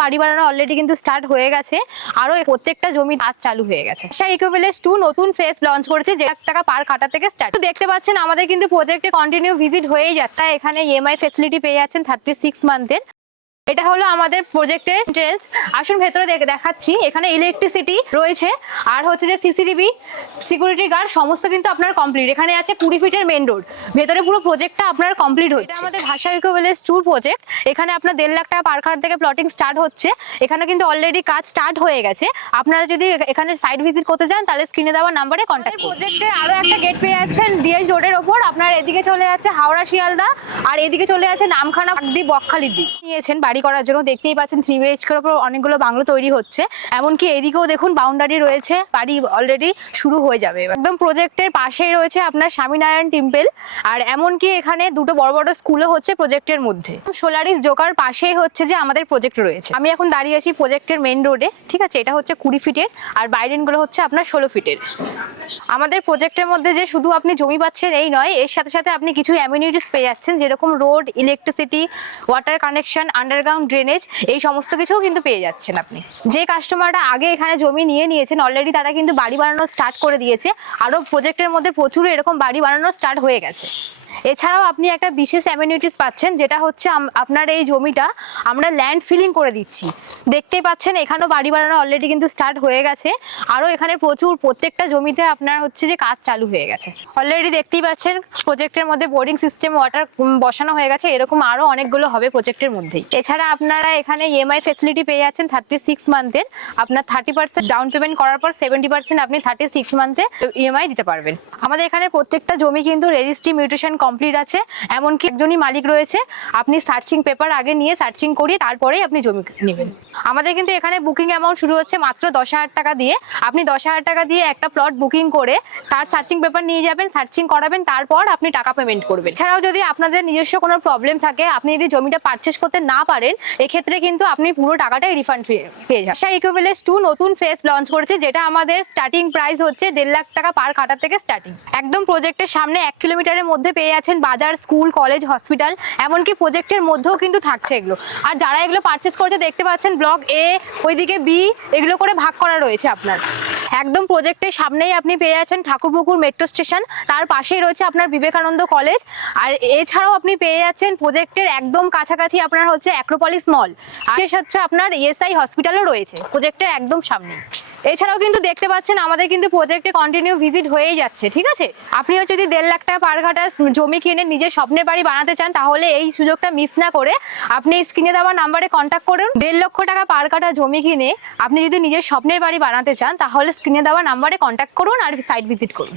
বাড়ি বানানো অলরেডি কিন্তু স্টার্ট হয়ে গেছে, আরো প্রত্যেকটা জমি কাজ চালু হয়ে গেছে। ইকোভিলেজ 2 নতুন ফেজ লঞ্চ করেছে, যে 1 টাকা পার কাটা থেকে স্টার্ট। দেখতে পাচ্ছেন আমাদের কিন্তু প্রজেক্টে কন্টিনিউ ভিজিট হয়েই যাচ্ছে। এখানে ইএমআই ফ্যাসিলিটি পেয়ে যাচ্ছেন 36 মান্থের। এটা হলো আমাদের প্রজেক্টের এন্ট্রেন্স। আসুন ভেতরে দেখাচ্ছি। এখানে ইলেকট্রিসিটি রয়েছে, আর হচ্ছে যে সিসিটিভি, সিকিউরিটি গার্ড সমস্ত কিন্তু আপনার কমপ্লিট। এখানে আছে 20 ফিটের মেন রোড। ভেতরে পুরো প্রজেক্টটা আপনার কমপ্লিট হচ্ছে। আমাদের ভাষা ইকোভিলেজ 2 প্রজেক্ট। এখানে আপনার 1.5 লাখ টাকা পার কাটা থেকে প্লটিং স্টার্ট হচ্ছে। এখানে কিন্তু অলরেডি কাজ স্টার্ট হয়ে গেছে। আপনারা যদি এখানে সাইট ভিজিট করতে চান তাহলে স্ক্রিনে দেওয়া নাম্বারে কন্ট্যাক্ট করুন। প্রজেক্টের আরো একটা গেট পেয়ে যাচ্ছেন ডিএইচ রোডের ওপর। আপনার এদিকে চলে যাচ্ছে হাওড়া শিয়ালদা, আর এদিকে চলে যাচ্ছে নামখানা বাগদি বকখালির দিক। নিয়েছেন বাড়ি করার জন্য, দেখতেই পাচ্ছেন 3 BHK এর উপর অনেকগুলো বাংলো তৈরি হচ্ছে। এমনকি এদিকেও দেখুন বাউন্ডারি রয়েছে, বাড়ি অলরেডি শুরু হয়ে যাবে। একদম প্রজেক্টের পাশেই রয়েছে আপনার স্বামীনারায়ণ টেম্পল, আর এমনকি এখানে দুটো বড় বড় স্কুলও হচ্ছে প্রজেক্টের মধ্যে। সোলারিস জোকার পাশেই হচ্ছে যে আমাদের প্রজেক্ট রয়েছে। আমি এখন দাঁড়িয়ে আছি প্রজেক্টের মেইন রোডে, ঠিক আছে। এটা হচ্ছে 20 ফিটের, আর বাইরেনগুলো হচ্ছে আপনার 16 ফিটের। আমাদের প্রজেক্টের মধ্যে যে শুধু আপনি জমি পাচ্ছেন এই নয়, এর সাথে সাথে আপনি কিছু অ্যামিনিটিস পেয়ে যাচ্ছেন, যেরকম road, electricity, water connection, underground drainage, এই সমস্ত কিছুও কিন্তু পেয়ে যাচ্ছেন আপনি। যে কাস্টমাররা আগে এখানে জমি নিয়েছেন অলরেডি, তারা কিন্তু বাড়ি বানানো স্টার্ট করে দিয়েছে। আরও প্রজেক্টের মধ্যে প্রচুর এরকম বাড়ি বানানো স্টার্ট হয়ে গেছে। এছাড়াও আপনি একটা বিশেষ অ্যামিনিটিস পাচ্ছেন, যেটা হচ্ছে আপনার এই জমিটা আমরা ল্যান্ড ফিলিং করে দিচ্ছি। দেখতেই পাচ্ছেন এখানেও বাড়ি বানানো অলরেডি কিন্তু স্টার্ট হয়ে গেছে। আরও এখানে প্রত্যেকটা জমিতে আপনার হচ্ছে যে কাজ চালু হয়ে গেছে। অলরেডি দেখতেই পাচ্ছেন প্রজেক্টের মধ্যে বোর্ডিং সিস্টেম, ওয়াটার বসানো হয়ে গেছে। এরকম আরও অনেকগুলো হবে প্রজেক্টের মধ্যেই। এছাড়া আপনারা এখানে ইএমআই ফ্যাসিলিটি পেয়ে যাচ্ছেন 36 মান্থের। আপনার 30% ডাউন পেমেন্ট করার পর 70% আপনি 36 মান্থে ইএমআই দিতে পারবেন। আমাদের এখানে প্রত্যেকটা জমি কিন্তু রেজিস্ট্রি মিউটেশন কমপ্লিট আছে। এমনকি একজনই মালিক রয়েছে। আপনি সার্চিং পেপার আগে নিয়ে সার্চিং করিয়ে তারপরেই আপনি জমি নেবেন। আমাদের কিন্তু এখানে বুকিং অ্যামাউন্ট শুরু হচ্ছে মাত্র 10,000 টাকা দিয়ে। আপনি 10,000 টাকা দিয়ে একটা প্লট বুকিং করে তার সার্চিং পেপার নিয়ে যাবেন, সার্চিং করাবেন, তারপর আপনি টাকা পেমেন্ট করবেন। এছাড়াও যদি আপনাদের নিজস্ব কোনো প্রবলেম থাকে, আপনি যদি জমিটা পারচেস করতে না পারেন, এক্ষেত্রে কিন্তু আপনি পুরো টাকাটাই রিফান্ড পেয়ে যাবেন। ইকোভিলেজ 2 নতুন ফেজ লঞ্চ করেছে, যেটা আমাদের স্টার্টিং প্রাইস হচ্ছে 1.5 লাখ টাকা পার কাটা থেকে স্টার্টিং। একদম প্রজেক্টের সামনে 1 কিলোমিটারের মধ্যে পেয়ে যাচ্ছেন বাজার, স্কুল, কলেজ, হসপিটাল, এমনকি প্রজেক্টের মধ্যেও কিন্তু থাকছে এগুলো। আর যারা এগুলো পারচেস করেছে দেখতে পাচ্ছেন ব্লক এ, ওইদিকে বি, এগুলো করে ভাগ করা রয়েছে আপনার। একদম প্রজেক্টের সামনেই আপনি পেয়ে যাচ্ছেন ঠাকুরপুকুর মেট্রো স্টেশন, তার পাশেই রয়েছে আপনার বিবেকানন্দ কলেজ। আর এছাড়াও আপনি পেয়ে যাচ্ছেন প্রজেক্টের একদম কাছাকাছি আপনার হচ্ছে অ্যাক্রোপলিস মল, আর হচ্ছে আপনার ইএসআই হসপিটালও রয়েছে প্রজেক্টের একদম সামনে। এছাড়াও কিন্তু দেখতে পাচ্ছেন আমাদের কিন্তু প্রজেক্টে কন্টিনিউ ভিজিট হয়েই যাচ্ছে, ঠিক আছে। আপনিও যদি 1.5 লাখ টাকা পার কাটা জমি কিনে নিজের স্বপ্নের বাড়ি বানাতে চান, তাহলে এই সুযোগটা মিস না করে আপনি স্ক্রিনে দেওয়া নাম্বারে কন্ট্যাক্ট করুন। 1.5 লক্ষ টাকা পার কাটা জমি কিনে আপনি যদি নিজের স্বপ্নের বাড়ি বানাতে চান, তাহলে স্ক্রিনে দেওয়া নাম্বারে কন্ট্যাক্ট করুন আর সাইট ভিজিট করুন।